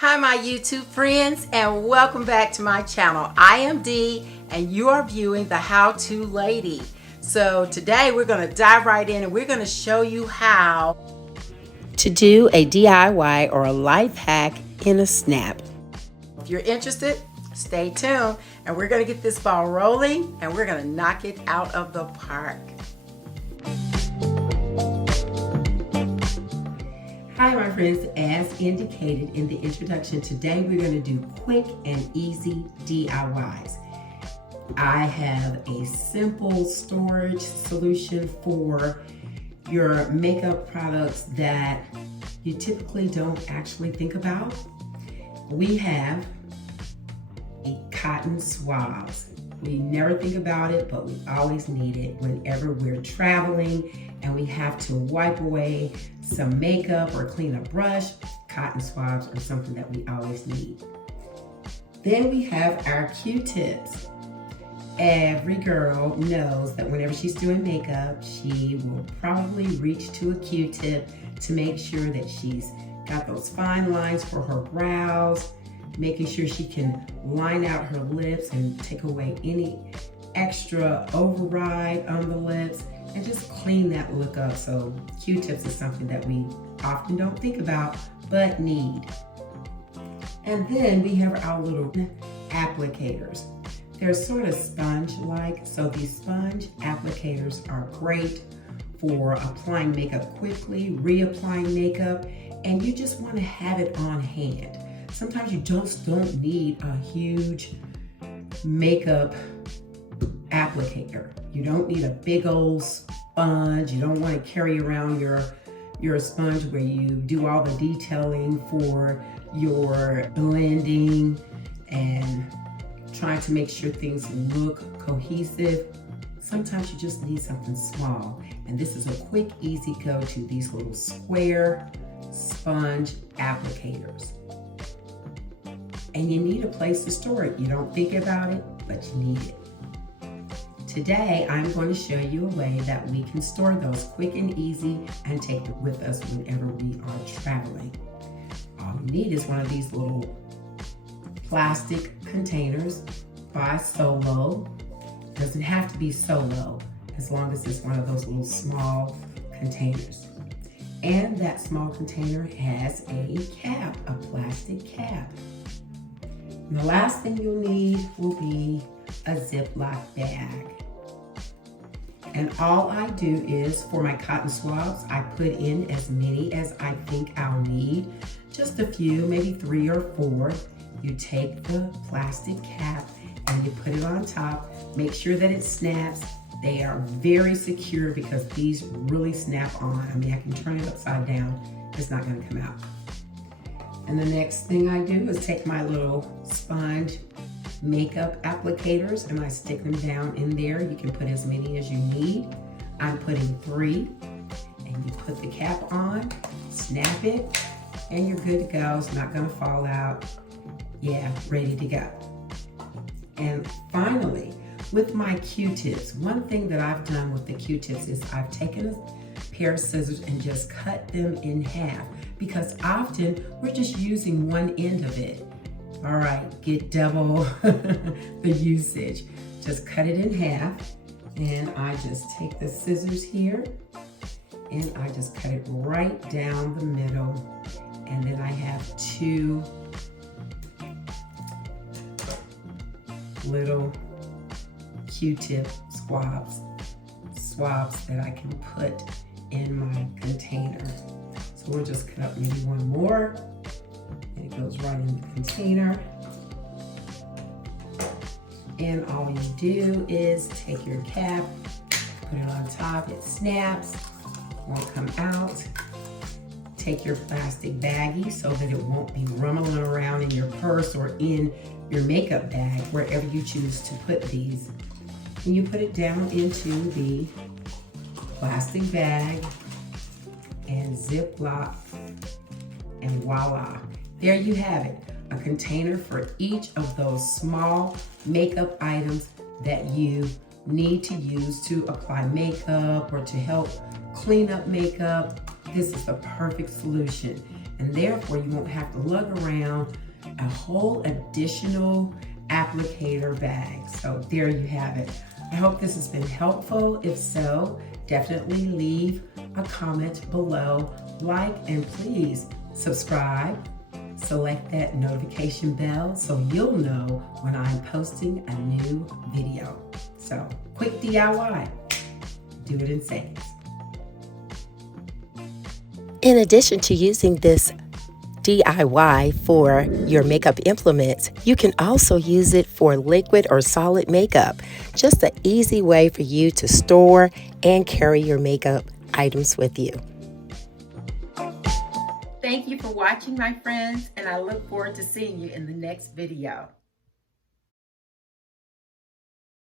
Hi my YouTube friends, and welcome back to my channel. I am Dee and you are viewing the How To Lady. So today we're going to dive right in and we're going to show you how to do a DIY or a life hack in a snap. If you're interested, stay tuned and we're going to get this ball rolling and we're going to knock it out of the park. Hi my friends, as indicated in the introduction, today we're going to do quick and easy DIYs. I have a simple storage solution for your makeup products that you typically don't actually think about. We have a cotton swabs. We never think about it, but we always need it whenever we're traveling and we have to wipe away some makeup or clean a brush. Cotton swabs are something that we always need. Then we have our Q-tips. Every girl knows that whenever she's doing makeup, she will probably reach to a Q-tip to make sure that she's got those fine lines for her brows, making sure she can line out her lips and take away any extra override on the lips and just clean that look up. So Q-tips is something that we often don't think about but need. And then we have our little applicators. They're sort of sponge-like, so these sponge applicators are great for applying makeup quickly, reapplying makeup, and you just want to have it on hand. Sometimes you just don't need a huge makeup applicator. You don't need a big old sponge. You don't want to carry around your sponge where you do all the detailing for your blending and trying to make sure things look cohesive. Sometimes you just need something small. And this is a quick, easy go-to, these little square sponge applicators. And you need a place to store it. You don't think about it, but you need it. Today, I'm going to show you a way that we can store those quick and easy and take them with us whenever we are traveling. All you need is one of these little plastic containers by Solo. Doesn't have to be Solo, as long as it's one of those little small containers. And that small container has a cap, a plastic cap. And the last thing you'll need will be a Ziploc bag. And all I do is, for my cotton swabs, I put in as many as I think I'll need. Just a few, maybe 3 or 4. You take the plastic cap and you put it on top. Make sure that it snaps. They are very secure because these really snap on. I mean, I can turn it upside down. It's not gonna come out. And the next thing I do is take my little sponge makeup applicators and I stick them down in there. You can put as many as you need. I'm putting 3, and you put the cap on, snap it, and you're good to go. It's not gonna fall out. Yeah, ready to go. And finally, with my Q-tips, one thing that I've done with the Q-tips is I've taken a pair of scissors and just cut them in half, because often we're just using one end of it. All right, get double the usage. Just cut it in half, and I just take the scissors here and I just cut it right down the middle. And then I have 2 little Q-tip swabs that I can put in my container. So we'll just cut up maybe 1 more. And it goes right in the container. And all you do is take your cap, put it on top, it snaps, won't come out. Take your plastic baggie so that it won't be rumbling around in your purse or in your makeup bag, wherever you choose to put these. And you put it down into the plastic bag and Ziploc, and voila. There you have it, a container for each of those small makeup items that you need to use to apply makeup or to help clean up makeup. This is the perfect solution. and therefore you won't have to lug around a whole additional applicator bag. So there you have it. I hope this has been helpful. If so, definitely leave a comment below, like, and please subscribe. Select that notification bell so you'll know when I'm posting a new video. So, quick DIY. Do it in seconds. In addition to using this DIY for your makeup implements, you can also use it for liquid or solid makeup. Just an easy way for you to store and carry your makeup items with you. Thank you for watching, my friends, and I look forward to seeing you in the next video.